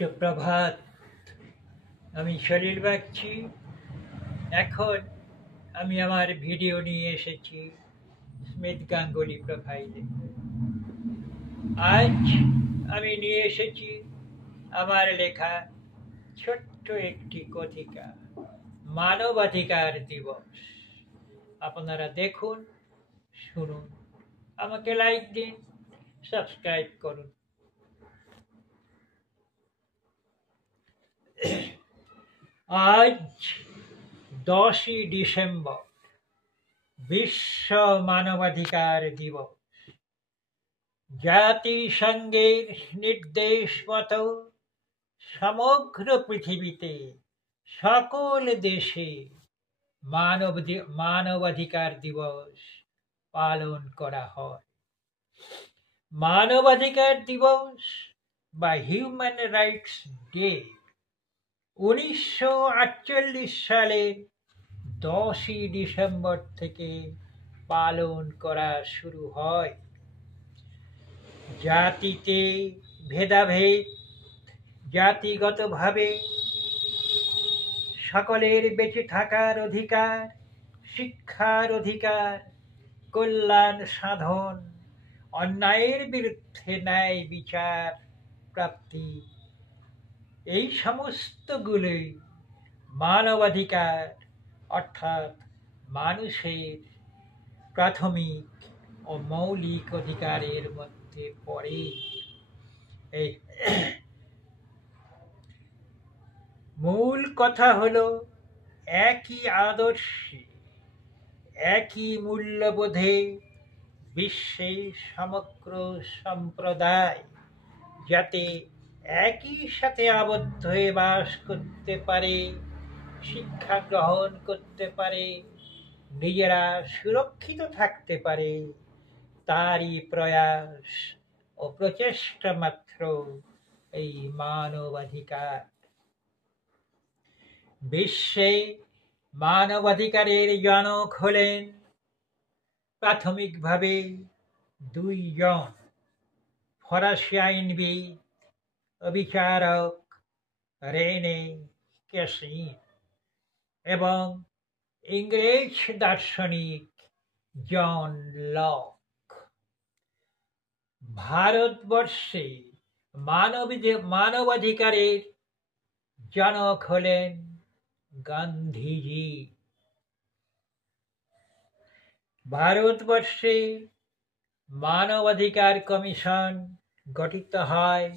সুপ্রভাত। আমি সলিল বাগচি। এখন আমি আমার ভিডিও নিয়ে এসেছি স্মিথ গাঙ্গুলি প্রোফাইলে। আজ আমি নিয়ে এসেছি আমার লেখা ছোট্ট একটি কথিকা, মানবাধিকার দিবস। আপনারা দেখুন, শুনুন, আমাকে লাইক দিন, সাবস্ক্রাইব করুন। আজ 10ই ডিসেম্বর, বিশ্ব মানবাধিকার দিবস। জাতিসংঘের নির্দেশ মতো সমগ্র পৃথিবীতে সকল দেশে মানবাধিকার দিবস পালন করা হয়। মানবাধিকার দিবস বা হিউম্যান রাইটস ডে 1948 সালের 10ই ডিসেম্বর থেকে পালন করা শুরু হয়। জাতিতে ভেদাভেদ, জাতিগতভাবে সকলের বেঁচে থাকার অধিকার, শিক্ষার অধিকার, কল্যাণ সাধন, অন্যায়ের বিরুদ্ধে ন্যায় বিচার প্রাপ্তি, এই সমস্তগুলোই মানবাধিকার অর্থাৎ মানুষের প্রাথমিক ও মৌলিক অধিকারের মধ্যে পড়ে। এই মূল কথা হলো, একই আদর্শে, একই মূল্যবোধে বিশ্বের সমগ্র সম্প্রদায় যাতে একই সাথে আবদ্ধ হয়ে বাস করতে পারে, শিক্ষা গ্রহণ করতে পারে, নিজেরা সুরক্ষিত থাকতে পারে, তারই প্রয়াস ও প্রচেষ্টা মাত্র এই মানবাধিকার। বিশ্বে মানবাধিকারের জনক হলেন প্রাথমিকভাবে দুইজন ফরাসি আইনবিদ ও বিচারক, রেনে কেসিন এবং ইংরেজ দার্শনিক জন লক। ভারতবর্ষে মানবাধিকারের জনক হলেন গান্ধীজি। ভারতবর্ষে মানবাধিকার কমিশন গঠিত হয়